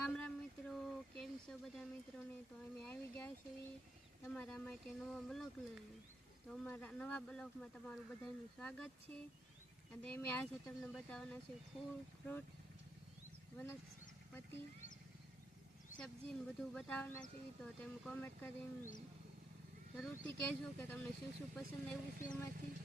રામ રામ મિત્રો, કેમ છો બધા મિત્રોને? તો અમે આવી ગયા છીએ તમારા માટે નવા બ્લોગ લઈને. તો અમારા નવા બ્લોગમાં તમારું બધાનું સ્વાગત છે. અને અમે આજે તમને બતાવવાના છે ફૂલ, ફ્રૂટ, વનસ્પતિ, સબ્જી ને બધું બતાવવાના છે. તો તમે કોમેન્ટ કરીને જરૂરથી કહેજો કે તમને શું શું પસંદ આવ્યું છે એમાંથી.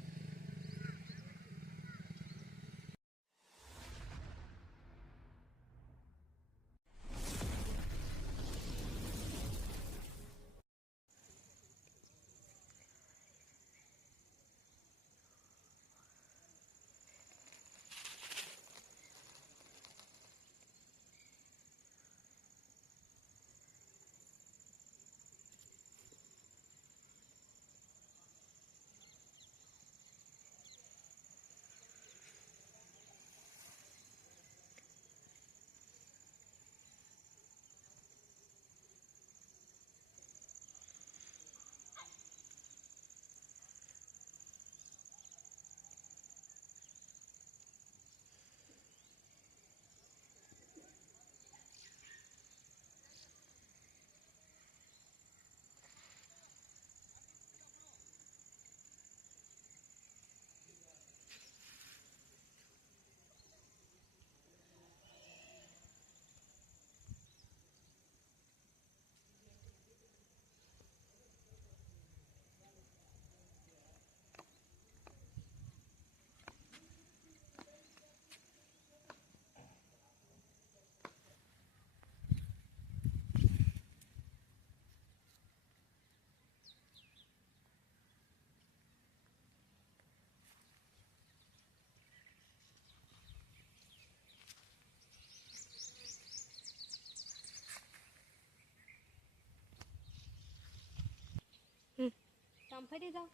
તમે ફરી જાઓ.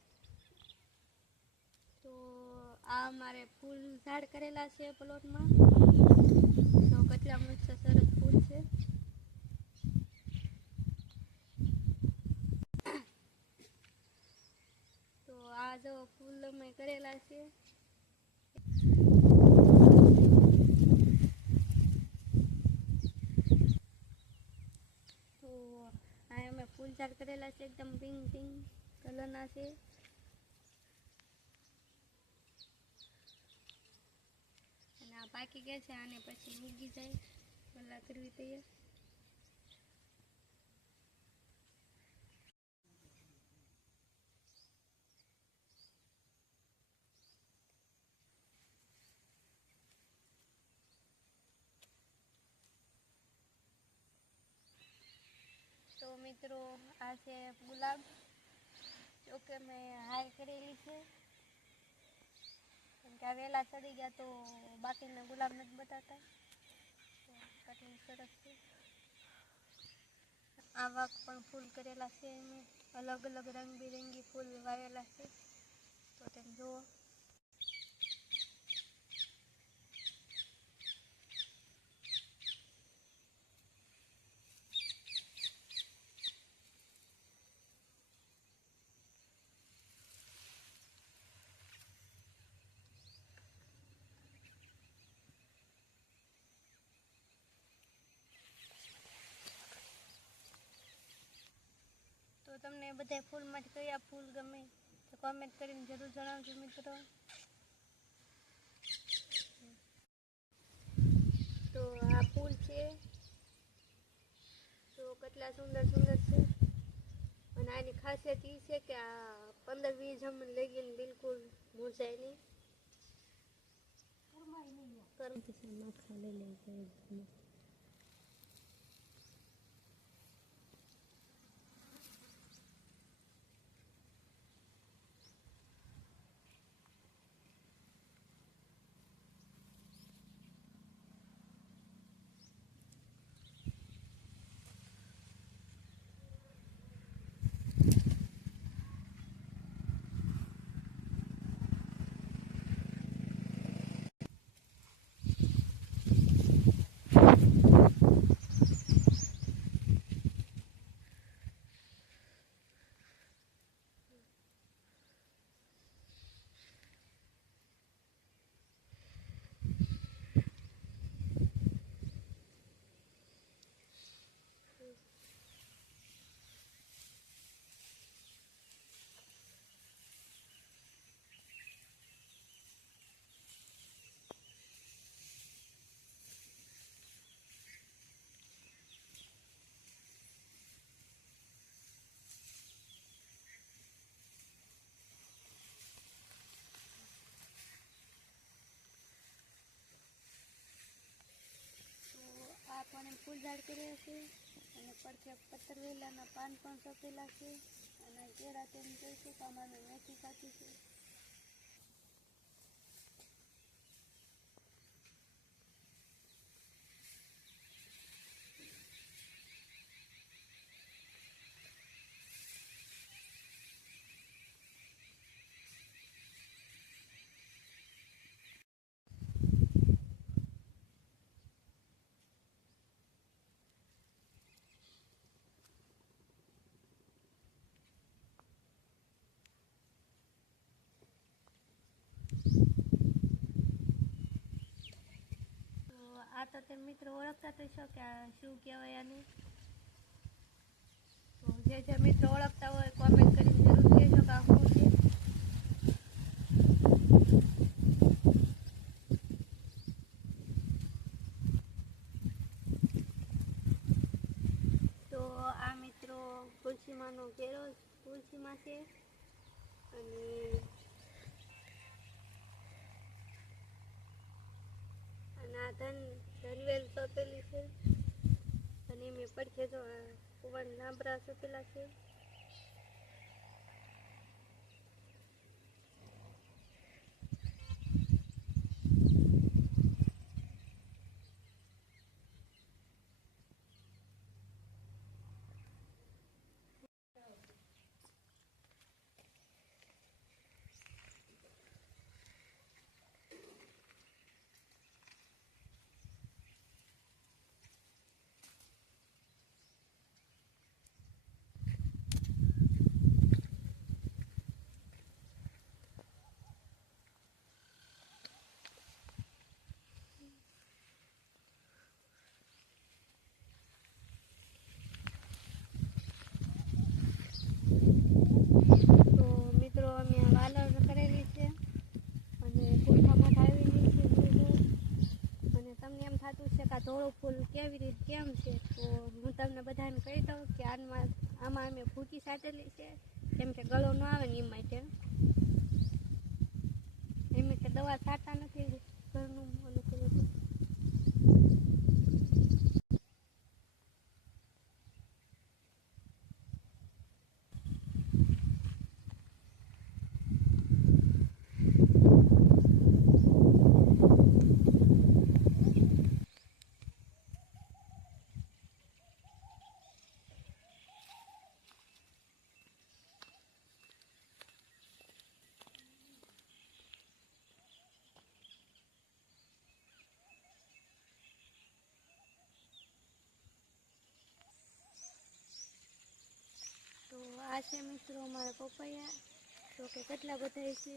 તો આ મારે ફૂલ ઝાડ કરેલા છે પ્લોટમાં. તો કેટલા મસ્ત સરસ ફૂલ છે. તો આ જો ફૂલ અમે કરેલા છે. તો આ અમે ફૂલ ઝાડ કરેલા છે, એકદમ પિંક પિંક કલરના છે. અને આ પાકી ગયા છે, આને પછી ઉગી જાય ગલ્લા કરવી તૈયાર. તો મિત્રો આ છે ગુલાબ, જોકે મેં હાર કરેલી છે કેમ કે આ વહેલા ચડી ગયા તો બાકીના ગુલાબ નથી બતાતા. તો કેટલી સરસ છે. આવા પણ ફૂલ કરેલા છે, અમે અલગ અલગ રંગબેરંગી ફૂલ વાવેલા છે. તો તમે જુઓ. તો તમને બધા ફૂલમાંથી કયા ફૂલ ગમે તો કોમેન્ટ કરીને જરૂર જણાવજો મિત્રો. તો આ ફૂલ છે, તો કેટલા સુંદર સુંદર છે. અને આની ખાસિયત એ છે કે આ 15-20 જમણ લઈ ગઈને બિલકુલ મુરઝાય નહીં. કોને ફૂલ ઝાડ કર્યા છે અને પડખે પતરવેલાના પાન પણ સપેલા છે અને કેળા તેમ જોઈશું તો અમારે મેથી કાચી છે. આ તો તે મિત્રો ઓળખતા તો છો કે આ શું કહેવાય આને. તો જે મિત્રો ઓળખતા હોય કોમેન્ટ કરીને જરૂર કહેજો કે આ શું છે. તો આ મિત્રો તુલસીમાંનો કેળો તુલસીમાં છે અને આ ધનવેલ સપેલી છે અને મેં પડખે તો કુંવર નાબરા સપેલા છે. તો મિત્રો અમે આ વાલર કરેલી છે અને ફૂલમાં આવેલી છે અને તમને એમ થતું છે કે આ ધોળું ફૂલ કેવી રીતે કેમ છે. તો હું તમને બધાને કહી દઉં કે આમાં અમે ભૂકી સાટેલી છે કેમ કે ગળો ન આવે ને એ માટે. એમ કે દવા છાંટતા નથી ઘરનું ઓલું કર્યું. તો આ છે મિત્રો અમારા પપૈયા. તો કે કેટલા બધા છે.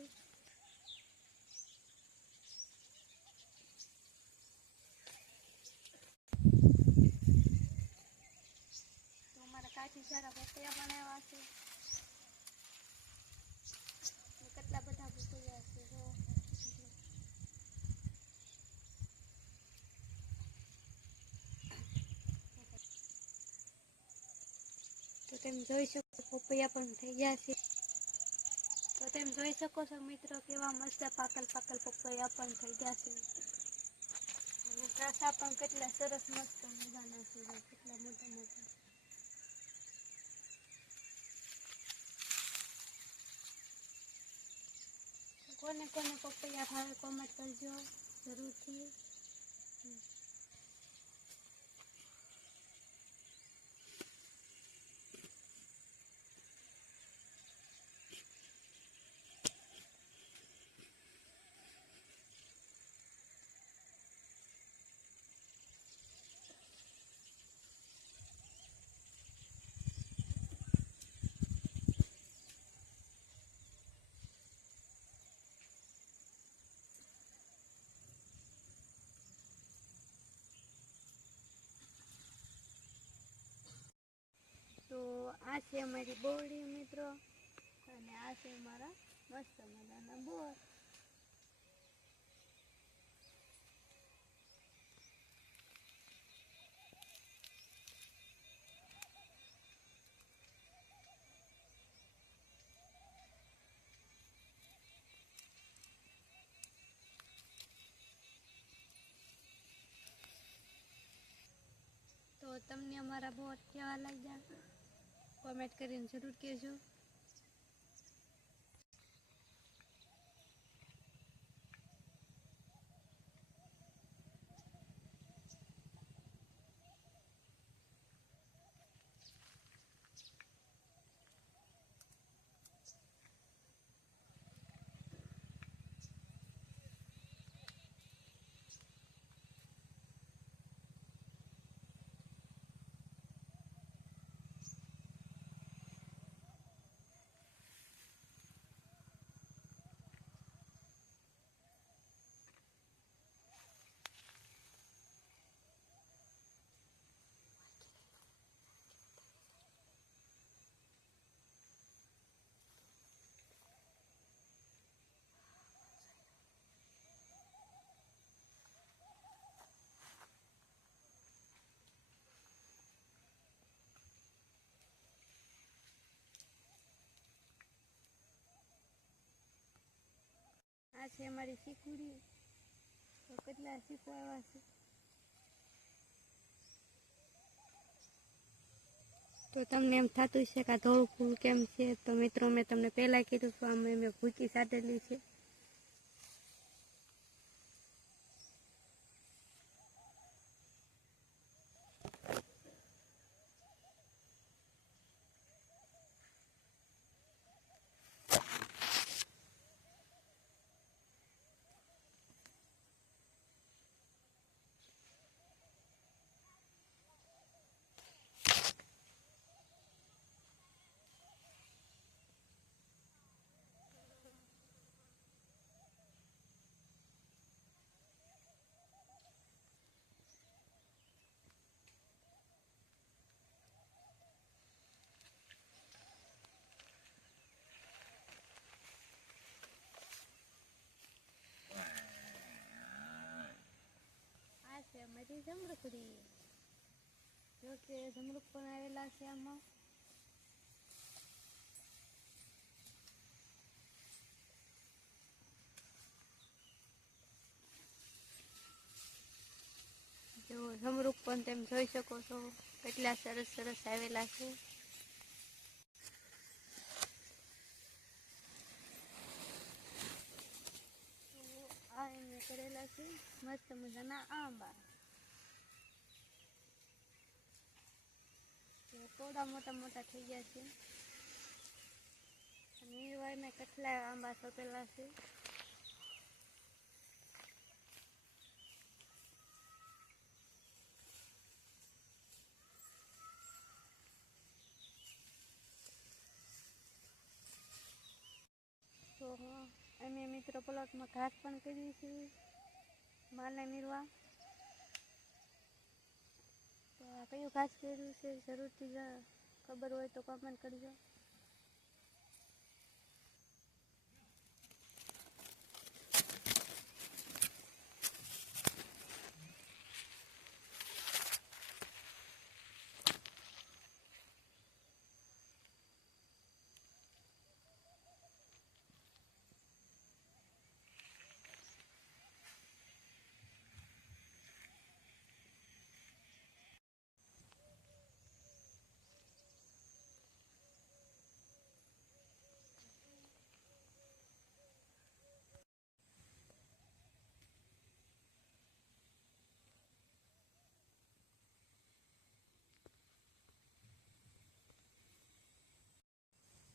તો અમારા કાચી સારા પપૈયા પણ આવ્યા છે. કેટલા બધા પપૈયા છે. તો તેમ જોઈ શકો પપૈયા પણ થઈ ગયા છે. તો તેમ જોઈ શકો છો મિત્રો કેવા મસ્ત પાકલ પપૈયા પણ થઈ ગયા છે અને કાસા પણ કેટલા સરસ મસ્ત મજાના છે. કેટલા મોટા મોટા. કોને કોને પપૈયા ભાવે કોમેન્ટ કરજો જરૂરથી. તો આ છે અમારી બોરડી મિત્રો અને આ છે અમારા મસ્ત મજાના બોર. તમને અમારા બોટ કેવા લાગ્યા કોમેન્ટ કરીને જરૂર કહેજો. આ છે અમારી શીખુડી. તો કેટલા શીખવા આવ્યા છે. તો તમને એમ થતું છે કે આ ધોળું ફૂલ કેમ છે. તો મિત્રો મેં તમને પહેલાં કીધું તો આમ મેં ભૂકી સાધેલી છે. અમારી જમરૂખડી. જો કે જમરૂખ પણ આવેલા છે આમાં. જો જમરૂખ પણ તેમ જોઈ શકો છો કેટલા સરસ સરસ આવેલા છે. આ એને કરેલા છે મસ્ત મજાના આંબા. થોડા મોટા મોટા થઈ ગયા છે. અને એ વાયમાં કેટલા આંબા સોંપેલા છે. તો અમે મિત્રો પ્લોટમાં ઘાસ પણ કરી છે માલને નીરવા. તો આ કયું ઘાસ કર્યું છે જરૂરથી ખબર હોય તો કમેન્ટ કરજો.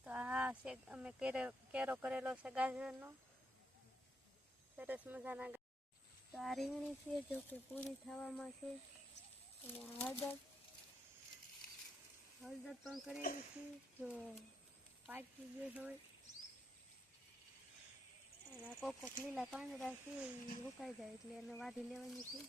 તો આ છે અમે કેરો કરેલો છે ગાજરનો સરસ મજાના. તો આ રીંગણી છે જો કે પૂરી થવામાં છે. અને હળદર પણ કરેલી છે જો પાકી ગઈ હોય. અને કોક લીલા પાંદડા છે એ સુકાઈ જાય એટલે એને વાઢી લેવાની છે.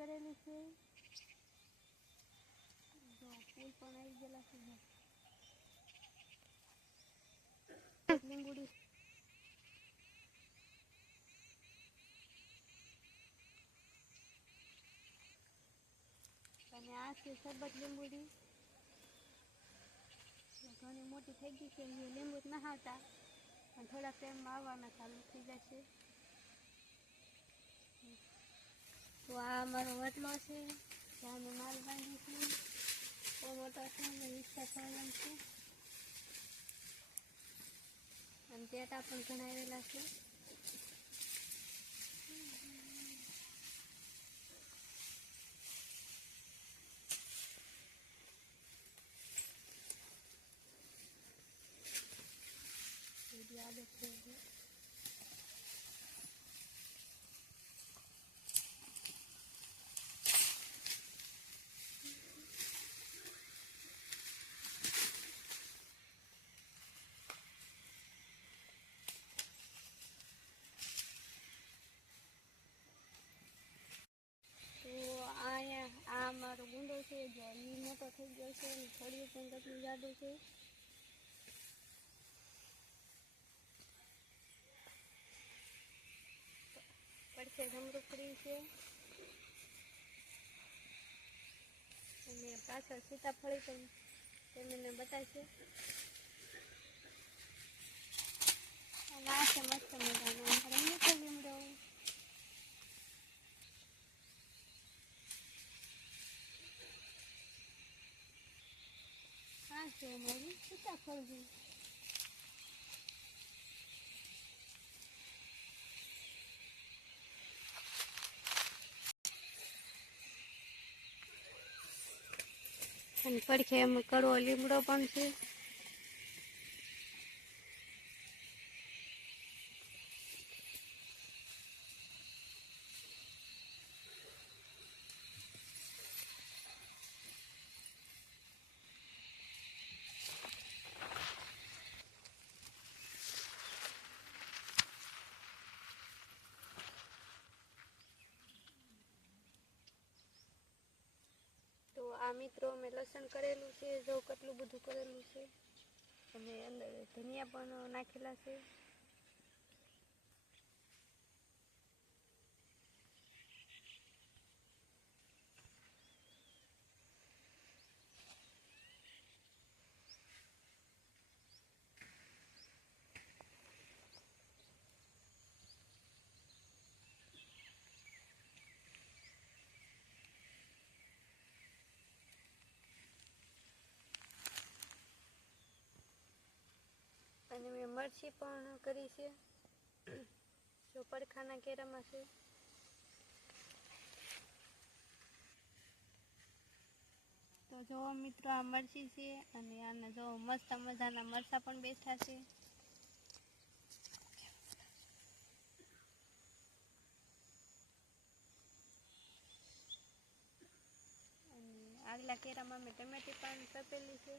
કરેલી છે. જો ફૂલ પણ આવી ગયેલા છે. લીંબુડી અને આ છે સરબત લીંબુડી. ઘણી મોટી થઈ ગઈ છે. લીંબુ જ ના આવતા પણ થોડા ટાઈમમાં આવવાના ચાલુ થઈ જશે. તો આ અમારો વટલો છે. ત્યાં અમે માલ બાંધીશું. બહુ મોટો છે. અમે રિક્ષા થવાનું છે. અને ટેટા પણ ઘણા આવેલા છે. આ મારો ગુંડો છે. જો એ મોટો થઈ ગયો છે. અને થોડી પણ કેટલું જાડું છે. પડખે જમરૂખડી છે. અને પાછળ સીતાફળી પણ તમને બતાવશે. અને આ છે મસ્ત મજાનો અમારો મીઠો લીમડો. આ છે અમારી સીતાફળ. અને પડખે એમાં કડવો લીમડો પણ છે. તો આ મિત્રો અમે લસણ કરેલું છે. જો કેટલું બધું કરેલું છે. અને અંદર ધનિયા પણ નાખેલા છે. અને મેં મરચી પણ કરી છે. જો પડખાના કેરામાં છે. તો જો મિત્રો આ મરચી છે. અને આને જો મસ્ત મજાના મરચાં પણ બેઠા છે. અને આગલા કેરામાં મેં ટમેટી પણ કાપેલી છે.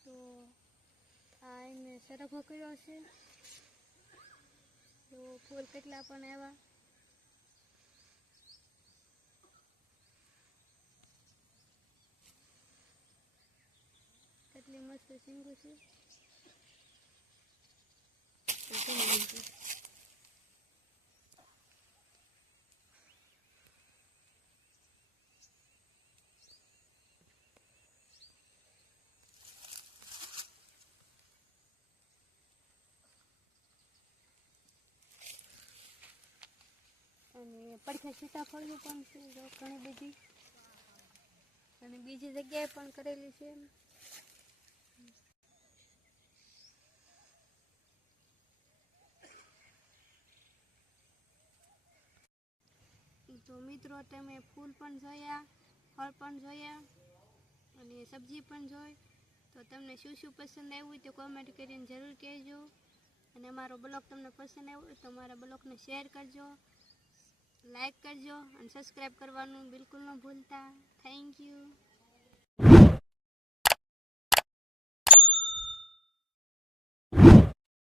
તો આ એને સરખો કર્યો છે. તો ફૂલ કેટલા પણ આવ્યા. કેટલી મસ્ત સિંગું છે. અને પડખે સીતાફળનું પણ છે. જો ઘણી બધી અને બીજી જગ્યાએ પણ કરેલી છે. તો મિત્રો તમે ફૂલ પણ જોયા, ફળ પણ જોયા અને સબ્જી પણ જોઈ. તો તમને શું શું પસંદ આવ્યું તો કોમેન્ટ કરીને જરૂર કહેજો. અને અમારો બ્લોગ તમને પસંદ આવ્યો તો અમારા બ્લોગને શેર કરજો, લાઈક કરજો અને સબસ્ક્રાઈબ કરવાનું બિલકુલ ન ભૂલતા. Thank you.